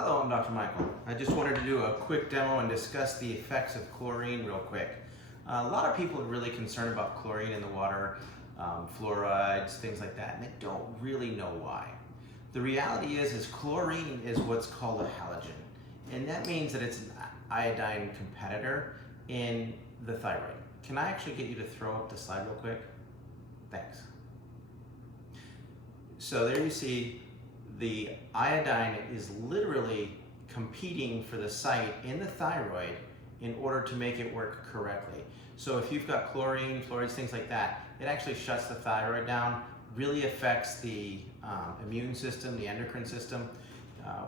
Hello, I'm Dr. Michael. I just wanted to do a quick demo and discuss the effects of chlorine real quick. A lot of people are really concerned about chlorine in the water, fluorides, things like that, and they don't really know why. The reality is chlorine is what's called a halogen, and that means that it's an iodine competitor in the thyroid. Can I actually get you to throw up the slide real quick? Thanks. So there you see the iodine is literally competing for the site in the thyroid in order to make it work correctly. So if you've got chlorine, fluorides, things like that, it actually shuts the thyroid down, really affects the immune system, the endocrine system.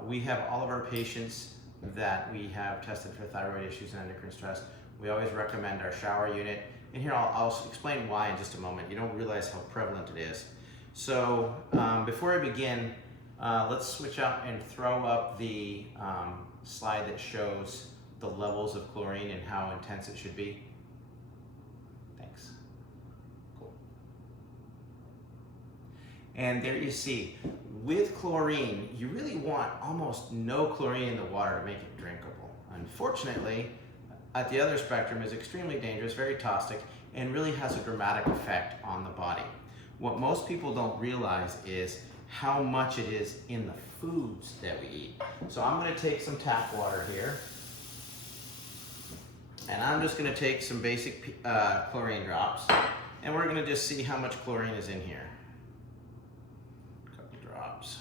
We have all of our patients that we have tested for thyroid issues and endocrine stress. We always recommend our shower unit. And here I'll explain why in just a moment. You don't realize how prevalent it is. So before I begin, let's switch out and throw up the slide that shows the levels of chlorine and how intense it should be. Thanks. Cool. And there you see, with chlorine, you really want almost no chlorine in the water to make it drinkable. Unfortunately, at the other spectrum is extremely dangerous, very toxic, and really has a dramatic effect on the body. What most people don't realize is how much it is in the foods that we eat. So I'm gonna take some tap water here, and I'm just gonna take some basic chlorine drops, and we're gonna just see how much chlorine is in here. A couple drops.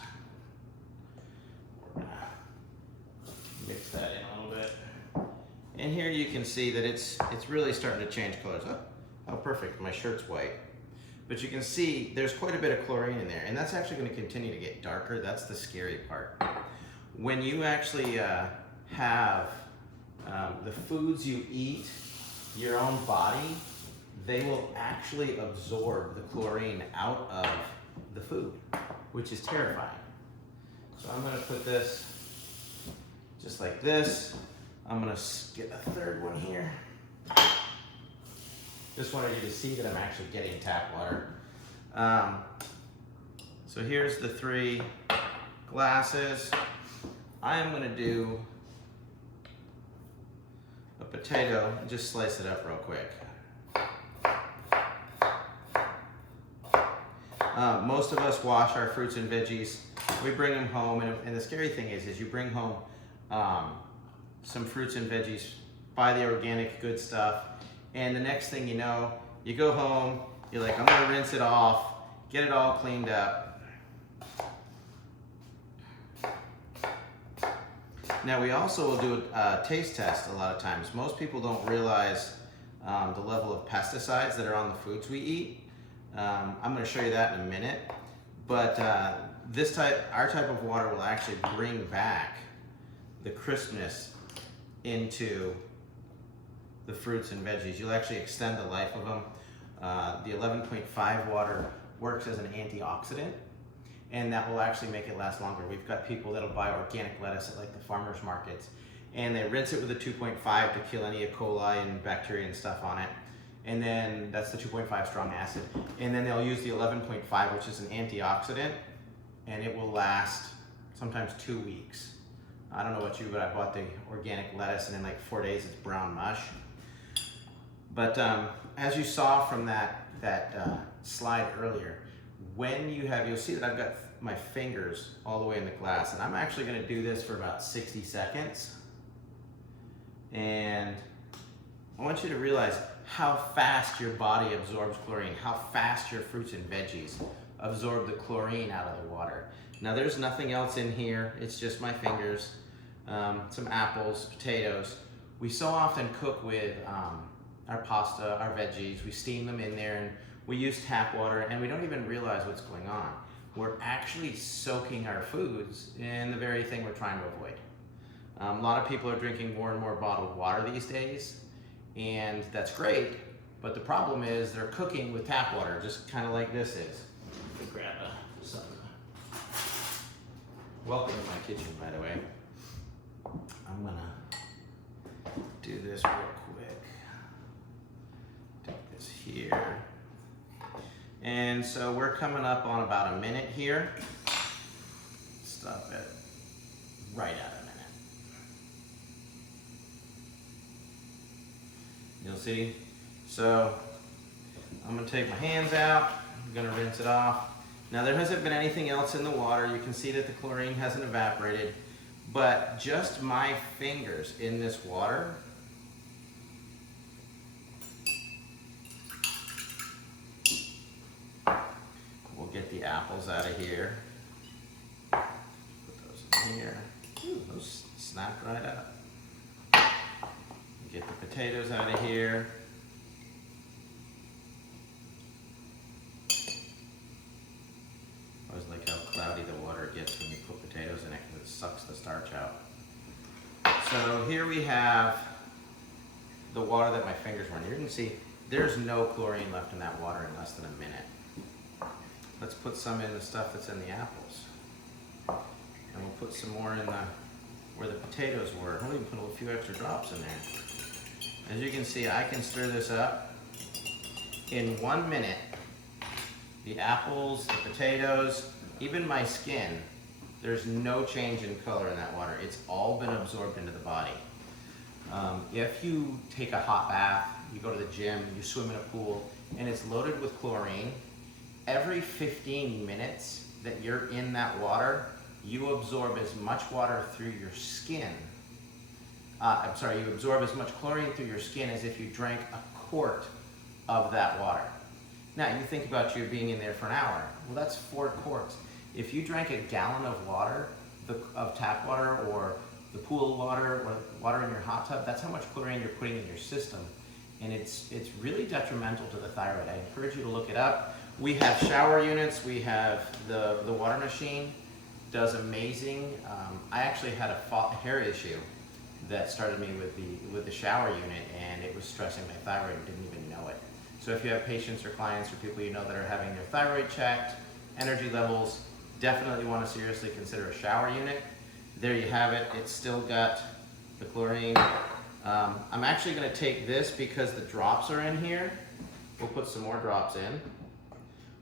We're gonna mix that in a little bit. And here you can see that it's really starting to change colors. Oh, perfect, my shirt's white. But you can see there's quite a bit of chlorine in there, and that's actually going to continue to get darker. That's the scary part. When you actually have the foods you eat, your own body, they will actually absorb the chlorine out of the food, which is terrifying. So I'm going to put this just like this. I'm going to get a third one here. Just wanted you to see that I'm actually getting tap water. So here's the 3 glasses. I am gonna do a potato and just slice it up real quick. Most of us wash our fruits and veggies. We bring them home, and the scary thing is you bring home some fruits and veggies, buy the organic good stuff, and the next thing you know, you go home, you're like, I'm gonna rinse it off, get it all cleaned up. Now we also will do a taste test a lot of times. Most people don't realize the level of pesticides that are on the foods we eat. I'm gonna show you that in a minute. But our type of water will actually bring back the crispness into the fruits and veggies. You'll actually extend the life of them. The 11.5 water works as an antioxidant, and that will actually make it last longer. We've got people that'll buy organic lettuce at like the farmers markets, and they rinse it with a 2.5 to kill any E. coli and bacteria and stuff on it. And then that's the 2.5 strong acid. And then they'll use the 11.5, which is an antioxidant, and it will last sometimes 2 weeks. I don't know about you, but I bought the organic lettuce, and in like 4 days it's brown mush. But as you saw from that slide earlier, you'll see that I've got my fingers all the way in the glass, and I'm actually going to do this for about 60 seconds. And I want you to realize how fast your body absorbs chlorine, how fast your fruits and veggies absorb the chlorine out of the water. Now there's nothing else in here, it's just my fingers, some apples, potatoes. We so often cook with our pasta, our veggies, we steam them in there, and we use tap water, and we don't even realize what's going on. We're actually soaking our foods in the very thing we're trying to avoid. A lot of people are drinking more and more bottled water these days, and that's great, but the problem is they're cooking with tap water, just kind of like this is. Let me grab some. Welcome to my kitchen, by the way. I'm gonna do this real quick. Take this here. And so we're coming up on about a minute here. Stop at right at a minute. You'll see. So I'm gonna take my hands out. I'm gonna rinse it off. Now there hasn't been anything else in the water. You can see that the chlorine hasn't evaporated, but just my fingers in this water will get the apples out of here. Put those in here. Ooh, those snapped right up. Get the potatoes out of here. I always like how cloudy the water gets when you put potatoes in it because it sucks the starch out. So here we have the water that my fingers were in. You can see there's no chlorine left in that water in less than a minute. Let's put some in the stuff that's in the apples. And we'll put some more in where the potatoes were. I'll even put a few extra drops in there. As you can see, I can stir this up. In 1 minute, the apples, the potatoes, even my skin, there's no change in color in that water. It's all been absorbed into the body. If you take a hot bath, you go to the gym, you swim in a pool, and it's loaded with chlorine, every 15 minutes that you're in that water, you absorb as much water through your skin. You absorb as much chlorine through your skin as if you drank a quart of that water. Now, you think about you being in there for an hour. Well, that's 4 quarts. If you drank a gallon of water, of tap water, or the pool water, or water in your hot tub, that's how much chlorine you're putting in your system. And it's really detrimental to the thyroid. I encourage you to look it up. We have shower units. We have the water machine, does amazing. I actually had a hair issue that started me with the shower unit, and it was stressing my thyroid and didn't even know it. So if you have patients or clients or people you know that are having their thyroid checked, energy levels, definitely want to seriously consider a shower unit. There you have it. It's still got the chlorine. I'm actually going to take this because the drops are in here. We'll put some more drops in.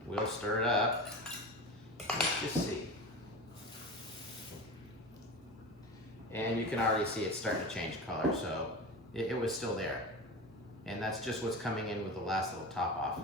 We'll stir it up. Let's just see. And you can already see it's starting to change color, so it was still there. And that's just what's coming in with the last little top off.